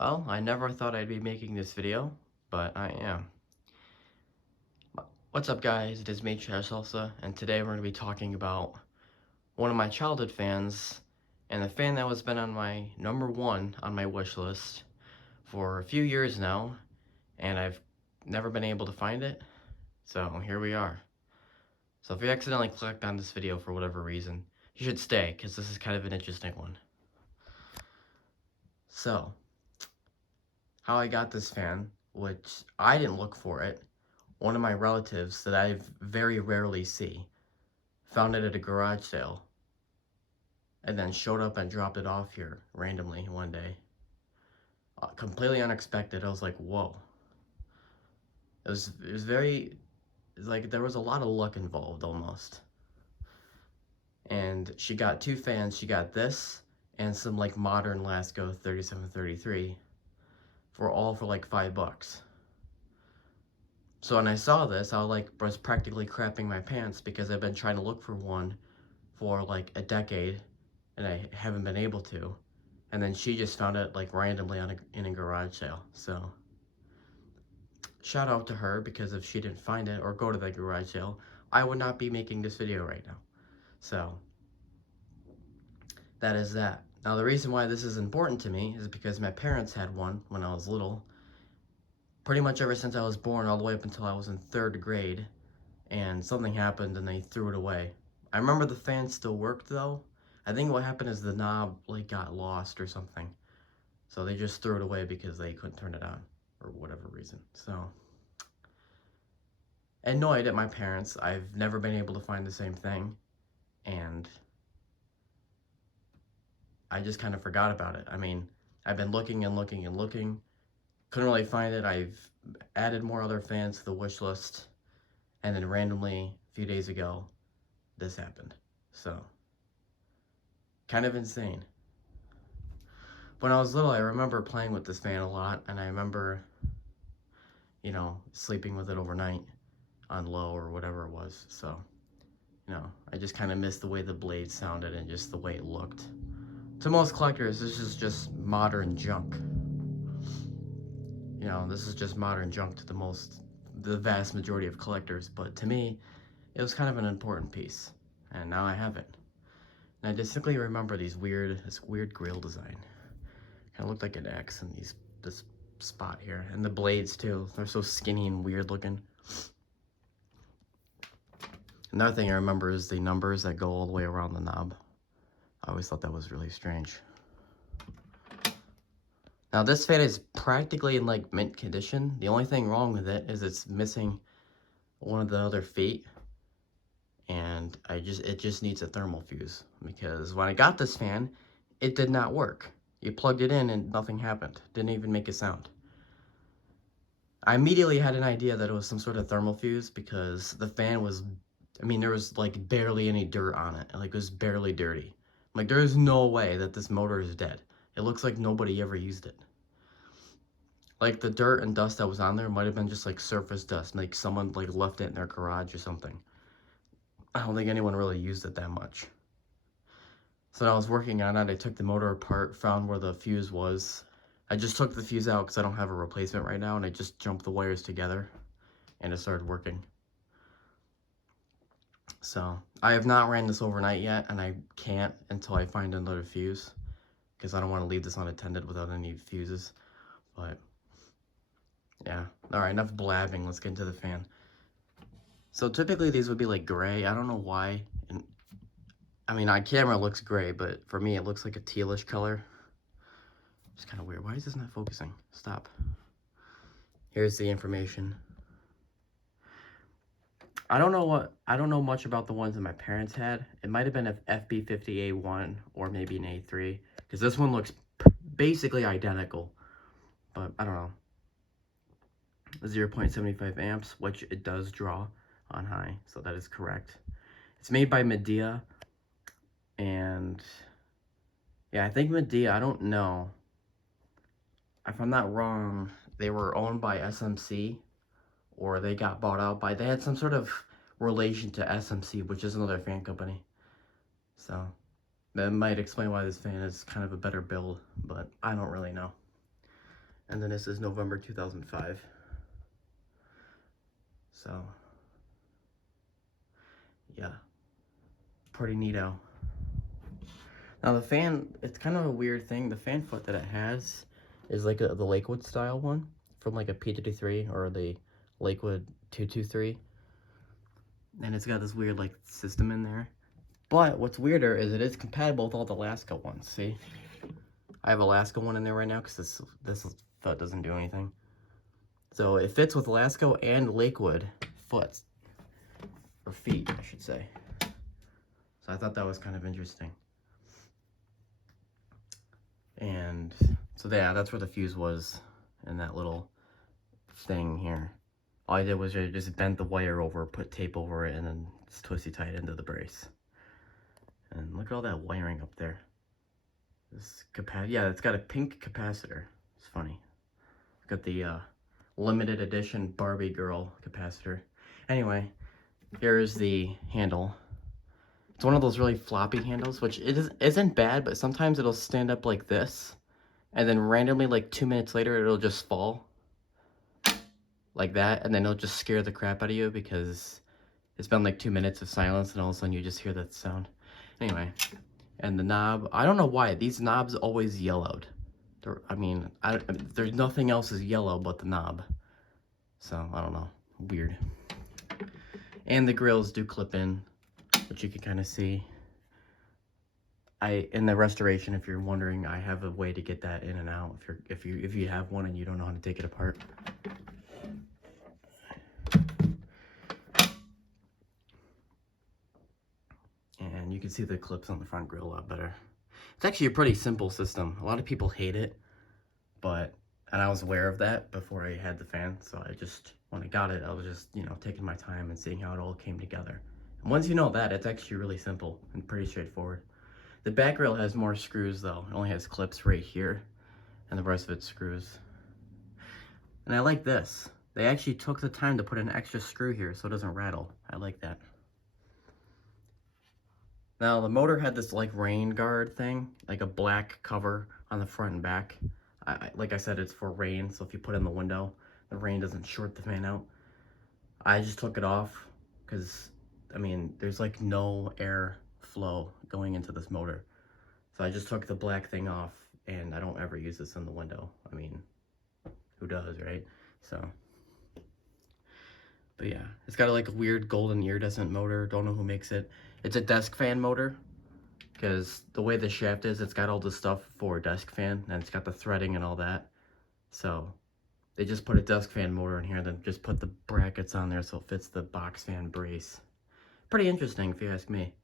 Well, I never thought I'd be making this video, but I am. What's up, guys? It is me, Trash Salsa, and today we're going to be talking about one of my childhood fans, and the fan that has been on my #1 on my wish list for a few years now, and I've never been able to find it, so here we are. So if you accidentally clicked on this video for whatever reason, you should stay, because this is kind of an interesting one. So, how I got this fan, which I didn't look for it. One of my relatives that I very rarely see found it at a garage sale and then showed up and dropped it off here randomly one day. Completely unexpected. I was like, whoa. It was like there was a lot of luck involved almost. And she got 2 fans. She got this and some like modern Lasco 3733 for like $5. So when I saw this, I was practically crapping my pants because I've been trying to look for one for like a decade and I haven't been able to. And then she just found it like randomly in a garage sale. So shout out to her, because if she didn't find it or go to that garage sale, I would not be making this video right now. So that is that. Now the reason why this is important to me is because my parents had one when I was little. Pretty much ever since I was born, all the way up until I was in 3rd grade, and something happened and they threw it away. I remember the fan still worked though. I think what happened is the knob like got lost or something. So they just threw it away because they couldn't turn it on or whatever reason. So, annoyed at my parents. I've never been able to find the same thing, and I just kind of forgot about it. I mean, I've been looking and looking and looking. Couldn't really find it. I've added more other fans to the wish list, and then randomly a few days ago this happened. So kind of insane. When I was little, I remember playing with this fan a lot, and I remember, you know, sleeping with it overnight on low or whatever it was. So, you know, I just kind of missed the way the blade sounded and just the way it looked. To most collectors, this is just modern junk. You know, this is just modern junk to the vast majority of collectors, but to me, it was kind of an important piece, and now I have it. And I distinctly remember this weird grill design. Kind of looked like an X in this spot here, and the blades too. They're so skinny and weird looking. Another thing I remember is the numbers that go all the way around the knob. I always thought that was really strange. Now this fan is practically in like mint condition. The only thing wrong with it is it's missing one of the other feet, and it just needs a thermal fuse, because when I got this fan, it did not work. You plugged it in and nothing happened. Didn't even make a sound. I immediately had an idea that it was some sort of thermal fuse, because the fan was, I mean, there was like barely any dirt on it. Like, it was barely dirty. Like, there is no way that this motor is dead. It looks like nobody ever used it. Like, the dirt and dust that was on there might have been just like surface dust. Like, someone like left it in their garage or something. I don't think anyone really used it that much. So when I was working on it, I took the motor apart, found where the fuse was. I just took the fuse out because I don't have a replacement right now, and I just jumped the wires together, and it started working. So, I have not ran this overnight yet, and I can't until I find another fuse, because I don't want to leave this unattended without any fuses. But, yeah. Alright, enough blabbing, let's get into the fan. So typically these would be like gray. I don't know why. I mean, on camera it looks gray, but for me it looks like a tealish color. It's kind of weird. Why is this not focusing? Stop. Here's the information. I don't know much about the ones that my parents had. It might have been an FB50-A1 or maybe an A3, because this one looks basically identical, but I don't know. 0.75 amps, which it does draw on high, so that is correct. It's made by Medea, and yeah, I think Medea, I don't know. If I'm not wrong, they were owned by SMC, or they got bought out by, they had some sort of relation to SMC, which is another fan company. So that might explain why this fan is kind of a better build, but I don't really know. And then this is November 2005. So, yeah, pretty neato. Now the fan, it's kind of a weird thing. The fan foot that it has is like the Lakewood style one from like a P53 or the Lakewood 223. And it's got this weird like system in there. But what's weirder is it is compatible with all the Alaska ones. See? I have Alaska one in there right now because this foot doesn't do anything. So it fits with Alaska and Lakewood foot. Or feet, I should say. So I thought that was kind of interesting. And so yeah, that's where the fuse was in that little thing here. All I did was I just bent the wire over, put tape over it, and then just twisty tie it into the brace. And look at all that wiring up there. This yeah, it's got a pink capacitor. It's funny. It's got the limited edition Barbie girl capacitor. Anyway, here's the handle. It's one of those really floppy handles, which isn't bad, but sometimes it'll stand up like this, and then randomly, like 2 minutes later, it'll just fall. Like that, and then it'll just scare the crap out of you because it's been like 2 minutes of silence, and all of a sudden you just hear that sound. Anyway, and the knob, I don't know why, these knobs always yellowed. I mean, there's nothing else is yellow but the knob. So, I don't know, weird. And the grills do clip in, which you can kind of see. In the restoration, if you're wondering, I have a way to get that in and out if you have one and you don't know how to take it apart. And you can see the clips on the front grill a lot better. It's actually a pretty simple system. A lot of people hate it, and I was aware of that before I had the fan, so when I got it, I was just, taking my time and seeing how it all came together. And once you know that, it's actually really simple and pretty straightforward. The back rail has more screws though. It only has clips right here, and the rest of it's screws. And I like this. They actually took the time to put an extra screw here so it doesn't rattle. I like that. Now the motor had this like rain guard thing, like a black cover on the front and back. Like I said, it's for rain, so if you put it in the window, the rain doesn't short the fan out. I just took it off because, I mean, there's like no air flow going into this motor. So I just took the black thing off, and I don't ever use this in the window. I mean, who does, right? So, but yeah, it's got like a weird golden iridescent motor. Don't know who makes it. It's a desk fan motor, because the way the shaft is, it's got all the stuff for a desk fan, and it's got the threading and all that. So they just put a desk fan motor in here, then just put the brackets on there so it fits the box fan brace. Pretty interesting, if you ask me.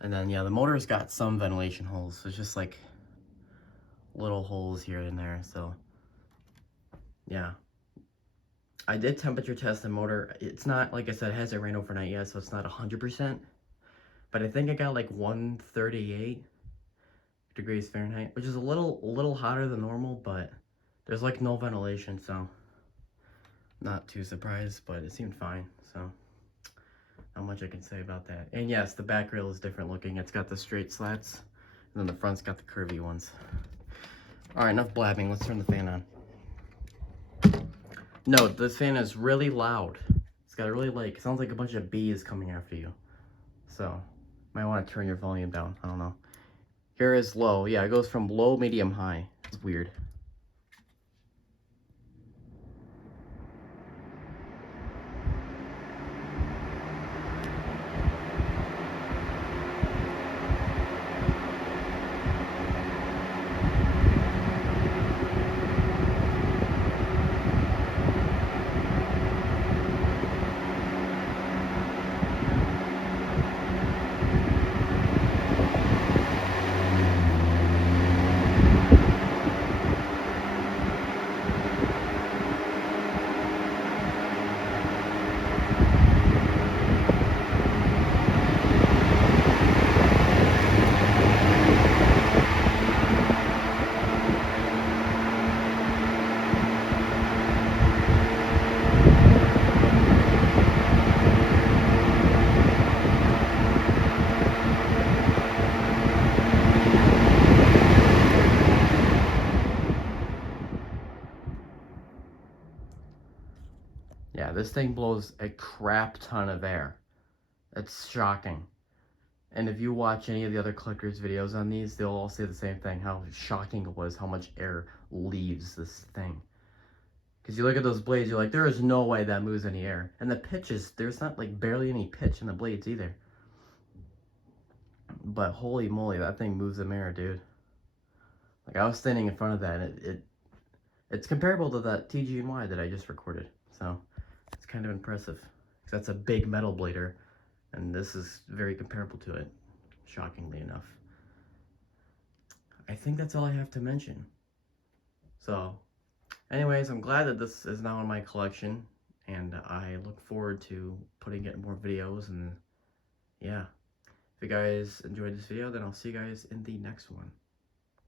And then, yeah, the motor's got some ventilation holes. There's just like little holes here and there, so yeah. I did temperature test the motor. It's not, like I said, it hasn't ran overnight yet, so it's not 100%. But I think I got like 138 degrees Fahrenheit, which is a little hotter than normal, but there's like no ventilation, so not too surprised, but it seemed fine, so not much I can say about that. And yes, the back rail is different looking. It's got the straight slats, and then the front's got the curvy ones. All right, enough blabbing. Let's turn the fan on. No, this fan is really loud. It's got a really like, sounds like a bunch of bees coming after you. So, might want to turn your volume down. I don't know. Here is low. Yeah, it goes from low, medium, high. It's weird. this thing blows a crap ton of air. It's shocking. And if you watch any of the other collectors' videos on these, they'll all say the same thing, how shocking it was, how much air leaves this thing. Because you look at those blades, you're like, there is no way that moves any air. And the pitches, there's not like barely any pitch in the blades either. But holy moly, that thing moves some air, dude. Like, I was standing in front of that, and it's comparable to that TG&Y that I just recorded. So, it's kind of impressive. Because that's a big metal blader, and this is very comparable to it, shockingly enough. I think that's all I have to mention. So, anyways, I'm glad that this is now in my collection, and I look forward to putting it in more videos, and yeah. If you guys enjoyed this video, then I'll see you guys in the next one.